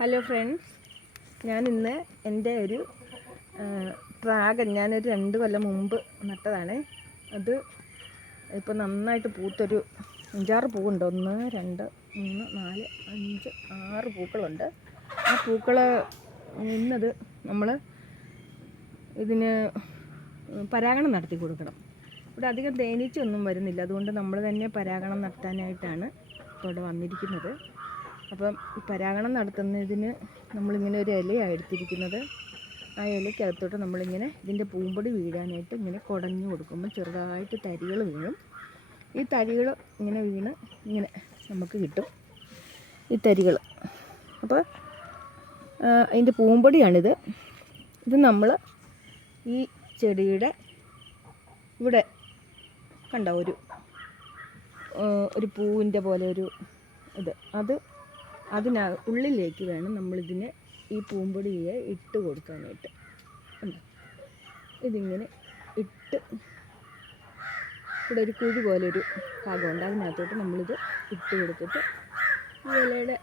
Hello friends, ഞാനിന്ന് എൻ്റെ ഒരു ഡ്രാഗൺ ഞാനൊരു 2 കൊല്ലം മുമ്പ് നട്ടതാണ്. അത് ഇപ്പോൾ നന്നായിട്ട് പൂത്തൊരു 5-6 പൂവുണ്ട്. 1, 2, 3, 4, 5, 6 പൂക്കളുണ്ട്. ആ പൂക്കൾ ഇന്നത് നമ്മൾ ഇതിന് പരാഗണം നടത്തി കൊടുക്കണം. ഇവിടെ അധികം തേനീച്ചയൊന്നും വരുന്നില്ല, അതുകൊണ്ട് നമ്മൾ തന്നെ പരാഗണം നടത്താനായിട്ടാണ് ഇവിടെ വന്നിരിക്കുന്നത്. അപ്പം ഈ പരാഗണം നടത്തുന്നതിന് നമ്മളിങ്ങനെ ഒരു ഇലയാണ് എടുത്തിരിക്കുന്നത്. ആ ഇലയ്ക്കകത്തോട്ട് നമ്മളിങ്ങനെ ഇതിൻ്റെ പൂമ്പൊടി വീഴാനായിട്ട് ഇങ്ങനെ കുടഞ്ഞു കൊടുക്കുമ്പോൾ ചെറുതായിട്ട് തരികൾ വീഴും. ഈ തരികൾ ഇങ്ങനെ വീണ് ഇങ്ങനെ നമുക്ക് കിട്ടും ഈ തരികൾ. അപ്പോൾ അതിൻ്റെ പൂമ്പൊടിയാണിത്. ഇത് നമ്മൾ ഈ ചെടിയുടെ ഇവിടെ കണ്ട ഒരു പൂവിൻ്റെ പോലെ ഒരു ഇത് ഉള്ളിലേക്ക് വേണം നമ്മളിതിനെ ഈ പൂമ്പൊടിയെ ഇട്ട് കൊടുക്കാനായിട്ട്. ഇതിങ്ങനെ ഇട്ട് ഇവിടെ ഒരു കുഴി പോലൊരു ഭാഗമുണ്ട്, അതിനകത്തോട്ട് നമ്മളിത് ഇട്ട് കൊടുത്തിട്ട് ഈ ഇലയുടെ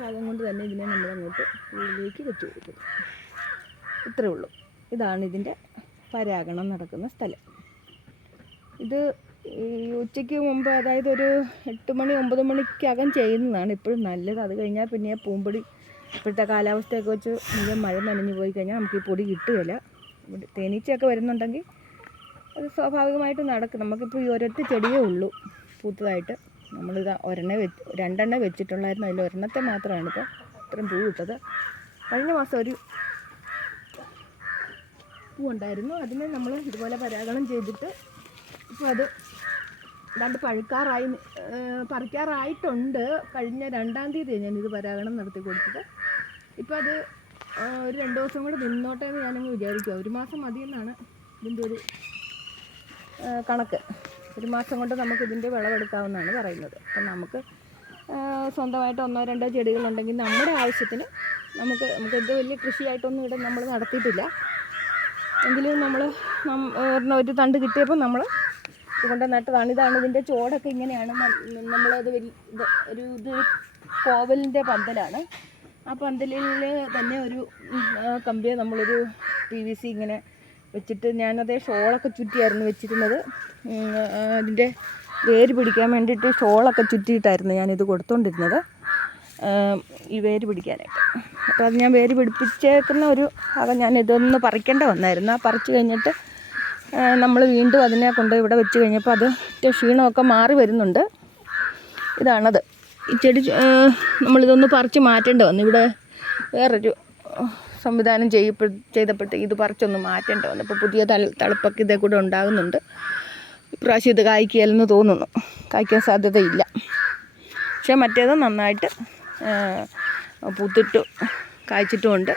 ഭാഗം കൊണ്ട് തന്നെ ഇതിനെ നമ്മളങ്ങോട്ട് ഉള്ളിലേക്ക് വെച്ച് കൊടുക്കും. ഇത്രയേ ഉള്ളൂ. ഇതാണ് ഇതിൻ്റെ പരാഗണം നടക്കുന്ന സ്ഥലം. ഇത് ഈ ഉച്ചയ്ക്ക് മുമ്പ്, അതായത് ഒരു 8 മണി 9 മണിക്കകം ചെയ്യുന്നതാണ് എപ്പോഴും നല്ലത്. അത് കഴിഞ്ഞാൽ പിന്നെ പൂമ്പൊടി ഇപ്പോഴത്തെ കാലാവസ്ഥയൊക്കെ വെച്ച് മുഴുവൻ മഴ നനഞ്ഞു പോയി കഴിഞ്ഞാൽ നമുക്ക് ഈ പൊടി കിട്ടുകയില്ല. തേനീച്ചയൊക്കെ വരുന്നുണ്ടെങ്കിൽ അത് സ്വാഭാവികമായിട്ട് നടക്കും. നമുക്കിപ്പോൾ ഈ ഒരൊറ്റ ചെടിയേ ഉള്ളൂ പൂത്തതായിട്ട്. നമ്മളിത് 2 വെച്ചിട്ടുള്ളായിരുന്നു. അതിൽ ഒരെണ്ണത്തെ മാത്രമാണ് ഇപ്പോൾ ഇത്രയും പൂ ഇട്ടത്. കഴിഞ്ഞ മാസം ഒരു പൂ ഉണ്ടായിരുന്നു, അതിനെ നമ്മൾ ഇതുപോലെ പരാഗണം ചെയ്തിട്ട് ഇപ്പോൾ അത് പറിക്കാറായിട്ടുണ്ട്. കഴിഞ്ഞ 2-ാം തീയതി ഞാനിത് പരാഗണം നടത്തി കൊടുത്തത്. ഇപ്പോൾ അത് ഒരു 2 ദിവസം കൂടെ നിന്നോട്ടെ എന്ന് ഞാനങ്ങ് വിചാരിക്കുക. 1 മാസം മതിയെന്നാണ് ഇതിൻ്റെ ഒരു കണക്ക്. 1 മാസം കൊണ്ട് നമുക്ക് ഇതിൻ്റെ വിളവെടുക്കാമെന്നാണ് പറയുന്നത്. അപ്പം നമുക്ക് സ്വന്തമായിട്ട് 1-2 ചെടികളുണ്ടെങ്കിൽ നമ്മുടെ ആവശ്യത്തിന് നമുക്കിത് വലിയ കൃഷിയായിട്ടൊന്നും ഇവിടെ നമ്മൾ നടത്തിയിട്ടില്ല. എങ്കിലും നമ്മൾ ഒരു തണ്ട് കിട്ടിയപ്പോൾ നമ്മൾ ഇതുകൊണ്ട് നട്ടതാണ്. ഇതാണ് ഇതിൻ്റെ ചോടൊക്കെ ഇങ്ങനെയാണ്. നമ്മളത് ഇത് കോവലിൻ്റെ പന്തലാണ്. ആ പന്തലിൽ തന്നെ ഒരു കമ്പിയെ നമ്മളൊരു PVC ഇങ്ങനെ വെച്ചിട്ട്, ഞാനത് ഷോളൊക്കെ ചുറ്റിയായിരുന്നു വെച്ചിരുന്നത്. അതിൻ്റെ വേര് പിടിക്കാൻ വേണ്ടിയിട്ട് ഷോളൊക്കെ ചുറ്റിയിട്ടായിരുന്നു ഞാനിത് കൊടുത്തുകൊണ്ടിരുന്നത്, ഈ വേര് പിടിക്കാനായിട്ട്. അപ്പോൾ അത് ഞാൻ വേര് പിടിപ്പിച്ചേക്കുന്ന ഒരു ഭാഗം ഞാൻ ഇതൊന്ന് പറിക്കേണ്ട വന്നായിരുന്നു. ആ പറിച്ച് കഴിഞ്ഞിട്ട് നമ്മൾ വീണ്ടും അതിനെ കൊണ്ട് ഇവിടെ വെച്ച് കഴിഞ്ഞപ്പോൾ അത് ക്ഷീണമൊക്കെ മാറി വരുന്നുണ്ട്. ഇതാണത്. ഈ ചെടി നമ്മളിതൊന്ന് പറിച്ച് മാറ്റേണ്ടി വന്നു. ഇവിടെ വേറൊരു സംവിധാനം ചെയ്തപ്പോഴത്തേക്ക് ഇത് പറിച്ചൊന്ന് മാറ്റേണ്ടി വന്നു. അപ്പോൾ പുതിയ തളിപ്പൊക്കെ ഇതേ കൂടെ ഉണ്ടാകുന്നുണ്ട്. ഇപ്രാവശ്യം ഇത് കായ്ക്കുകയില്ലെന്ന് തോന്നുന്നു. കായ്ക്കാൻ സാധ്യതയില്ല. പക്ഷേ മറ്റേത് നന്നായിട്ട് പൂത്തിട്ട് കായ്ച്ചിട്ടുമുണ്ട്.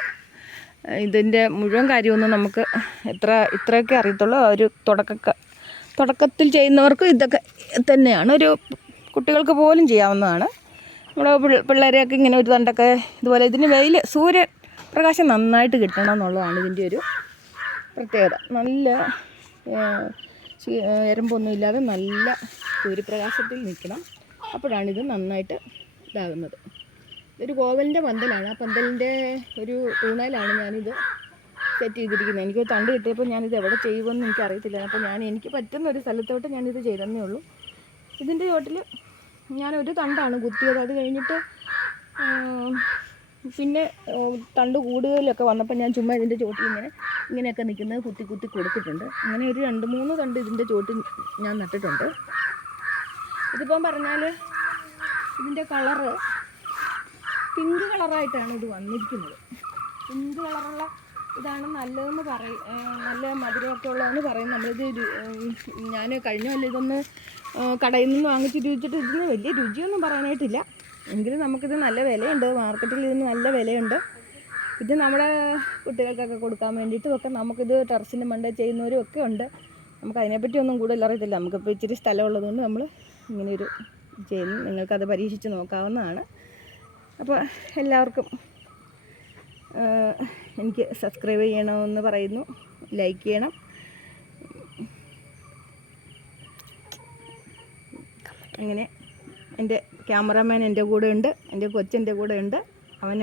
ഇതിൻ്റെ മുഴുവൻ കാര്യമൊന്നും നമുക്ക് ഇത്രയൊക്കെ അറിയത്തുള്ളൂ. ഒരു തുടക്കത്തിൽ ചെയ്യുന്നവർക്ക് ഇതൊക്കെ തന്നെയാണ്. ഒരു കുട്ടികൾക്ക് പോലും ചെയ്യാവുന്നതാണ്. നമ്മുടെ പിള്ളേരെയൊക്കെ ഇങ്ങനെ ഒരു തണ്ടൊക്കെ ഇതുപോലെ. ഇതിന് സൂര്യപ്രകാശം നന്നായിട്ട് കിട്ടണം എന്നുള്ളതാണ് ഇതിൻ്റെ ഒരു പ്രത്യേകത. നല്ല എരമ്പൊന്നും ഇല്ലാതെ നല്ല സൂര്യപ്രകാശത്തിൽ നിൽക്കണം. അപ്പോഴാണിത് നന്നായിട്ട് ഇതാകുന്നത്. ഇതൊരു കോവലിൻ്റെ പന്തലാണ്. ആ പന്തലിൻ്റെ ഒരു തൂണയിലാണ് ഞാനിത് സെറ്റ് ചെയ്തിരിക്കുന്നത്. എനിക്ക് തണ്ട് കിട്ടിയപ്പോൾ ഞാനിത് എവിടെ ചെയ്യുമെന്ന് എനിക്കറിയത്തില്ല. അപ്പോൾ എനിക്ക് പറ്റുന്ന ഒരു സ്ഥലത്തോട്ട് ഞാനിത് ചെയ്തതന്നേ ഉള്ളൂ. ഇതിൻ്റെ ചോട്ടിൽ ഞാനൊരു തണ്ടാണ് കുത്തിയത്. അത് കഴിഞ്ഞിട്ട് പിന്നെ തണ്ട് കൂടുതലൊക്കെ വന്നപ്പോൾ ഞാൻ ചുമ്മാ ഇതിൻ്റെ ചോട്ടിൽ ഇങ്ങനെയൊക്കെ നിൽക്കുന്നത് കുത്തി കൊടുത്തിട്ടുണ്ട്. അങ്ങനെ ഒരു 2-3 തണ്ട് ഇതിൻ്റെ ചോട്ടിൽ ഞാൻ നട്ടിട്ടുണ്ട്. ഇതിപ്പം പറഞ്ഞാൽ ഇതിൻ്റെ കളറ് പിങ്ക് കളറായിട്ടാണ് ഇത് വന്നിരിക്കുന്നത്. പിങ്ക് കളറുള്ള ഇതാണ് നല്ലതെന്ന് നല്ല മധുരമൊക്കെ ഉള്ളതെന്ന് പറയും. ഞാൻ കഴിഞ്ഞ കൊല്ലം ഇതൊന്ന് കടയിൽ നിന്ന് വാങ്ങിച്ച് രുചിച്ചിട്ട് ഇതിന് വലിയ രുചിയൊന്നും പറയാനായിട്ടില്ല. എങ്കിലും നമുക്കിത് നല്ല വിലയുണ്ട്. മാർക്കറ്റിൽ ഇതിന് നല്ല വിലയുണ്ട്. ഇത് നമ്മുടെ കുട്ടികൾക്കൊക്കെ കൊടുക്കാൻ വേണ്ടിയിട്ടും ഒക്കെ നമുക്കിത് ടെറസിൻ്റെ മണ്ടയിൽ ചെയ്യുന്നവരും ഒക്കെ ഉണ്ട്. നമുക്കതിനെപ്പറ്റി ഒന്നും കൂടുതൽ അറിയത്തില്ല. നമുക്കിപ്പോൾ ഇച്ചിരി സ്ഥലമുള്ളതുകൊണ്ട് നമ്മൾ ഇങ്ങനെയൊരു ചെയ്യുന്നു. നിങ്ങൾക്കത് പരീക്ഷിച്ച് നോക്കാവുന്നതാണ്. അപ്പോൾ എല്ലാവർക്കും എനിക്ക് സബ്സ്ക്രൈബ് ചെയ്യണമെന്ന് പറയുന്നു. ലൈക്ക് ചെയ്യണം. ഇങ്ങനെ എൻ്റെ ക്യാമറാമാൻ എൻ്റെ കൂടെ ഉണ്ട്, എൻ്റെ കൊച്ചെൻ്റെ കൂടെ ഉണ്ട്.